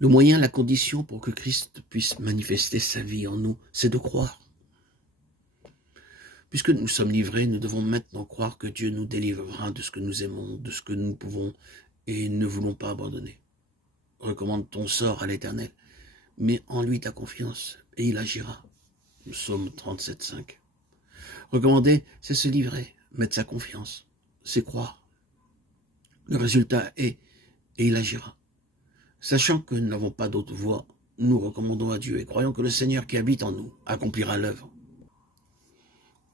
Le moyen, la condition pour que Christ puisse manifester sa vie en nous, c'est de croire. Puisque nous sommes livrés, nous devons maintenant croire que Dieu nous délivrera de ce que nous aimons, de ce que nous pouvons et ne voulons pas abandonner. Recommande ton sort à l'Éternel, mets en lui ta confiance et il agira. Psaume 37, 5. Recommander, c'est se livrer, mettre sa confiance, c'est croire. Le résultat est, et il agira. Sachant que nous n'avons pas d'autre voie, nous recommandons à Dieu et croyons que le Seigneur qui habite en nous accomplira l'œuvre.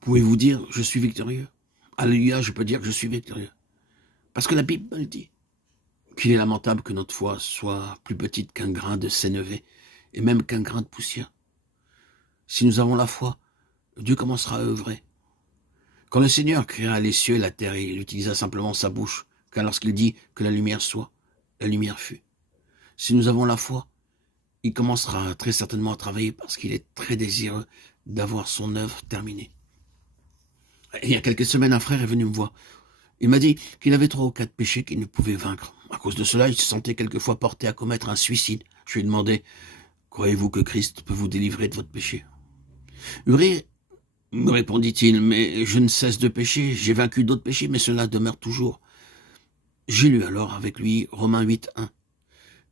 Pouvez-vous dire, je suis victorieux? Alléluia, je peux dire que je suis victorieux. Parce que la Bible me le dit. Qu'il est lamentable que notre foi soit plus petite qu'un grain de sénévé, et même qu'un grain de poussière. Si nous avons la foi, Dieu commencera à œuvrer. Quand le Seigneur créa les cieux et la terre, il utilisa simplement sa bouche, car lorsqu'il dit que la lumière soit, la lumière fut. Si nous avons la foi, il commencera très certainement à travailler parce qu'il est très désireux d'avoir son œuvre terminée. Il y a quelques semaines, un frère est venu me voir. Il m'a dit qu'il avait 3 ou 4 péchés qu'il ne pouvait vaincre. À cause de cela, il se sentait quelquefois porté à commettre un suicide. Je lui ai demandé, croyez-vous que Christ peut vous délivrer de votre péché? Uri, me répondit-il, mais je ne cesse de pécher, j'ai vaincu d'autres péchés, mais cela demeure toujours. J'ai lu alors avec lui Romains 8, 1.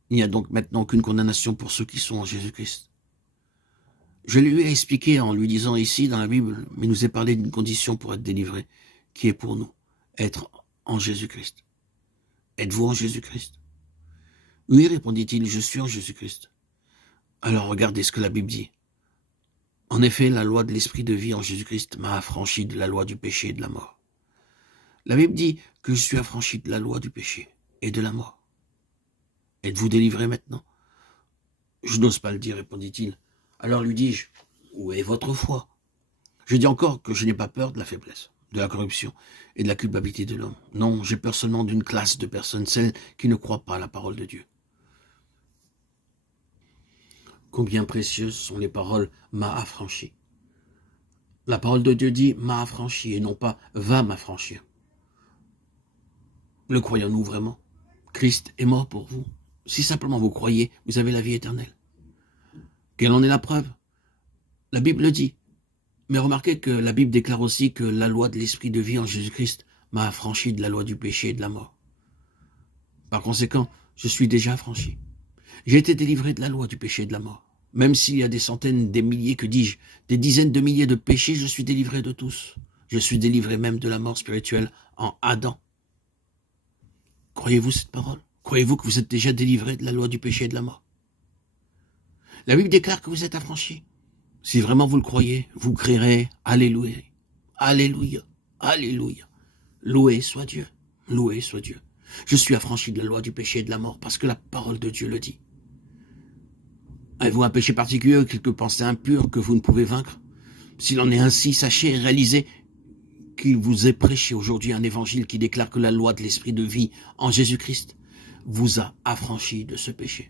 Il n'y a donc maintenant qu'une condamnation pour ceux qui sont en Jésus-Christ. Je lui ai expliqué en lui disant ici dans la Bible, mais il nous est parlé d'une condition pour être délivré, qui est pour nous, être en Jésus-Christ. Êtes-vous en Jésus-Christ? Oui, répondit-il, je suis en Jésus-Christ. Alors regardez ce que la Bible dit. En effet, la loi de l'esprit de vie en Jésus-Christ m'a affranchi de la loi du péché et de la mort. La Bible dit que je suis affranchi de la loi du péché et de la mort. Êtes-vous délivré maintenant? Je n'ose pas le dire, répondit-il. Alors lui dis-je, où est votre foi? Je dis encore que je n'ai pas peur de la faiblesse, de la corruption et de la culpabilité de l'homme. Non, j'ai peur seulement d'une classe de personnes, celles qui ne croient pas à la parole de Dieu. Combien précieuses sont les paroles « m'a affranchi ». La parole de Dieu dit « m'a affranchi » et non pas « va m'affranchir ». Le croyons-nous vraiment? Christ est mort pour vous. Si simplement vous croyez, vous avez la vie éternelle. Quelle en est la preuve? La Bible le dit. Mais remarquez que la Bible déclare aussi que la loi de l'esprit de vie en Jésus-Christ m'a affranchi de la loi du péché et de la mort. Par conséquent, je suis déjà affranchi. J'ai été délivré de la loi du péché et de la mort. Même s'il y a des centaines, des milliers, que dis-je, des dizaines de milliers de péchés, je suis délivré de tous. Je suis délivré même de la mort spirituelle en Adam. Croyez-vous cette parole? Croyez-vous que vous êtes déjà délivré de la loi du péché et de la mort? La Bible déclare que vous êtes affranchi. Si vraiment vous le croyez, vous crierez « Alléluia, Alléluia, Alléluia ». Loué soit Dieu, loué soit Dieu. Je suis affranchi de la loi du péché et de la mort parce que la parole de Dieu le dit. Avez-vous un péché particulier, quelque pensée impure que vous ne pouvez vaincre? S'il en est ainsi, sachez et réalisez qu'il vous est prêché aujourd'hui un évangile qui déclare que la loi de l'esprit de vie en Jésus-Christ vous a affranchi de ce péché.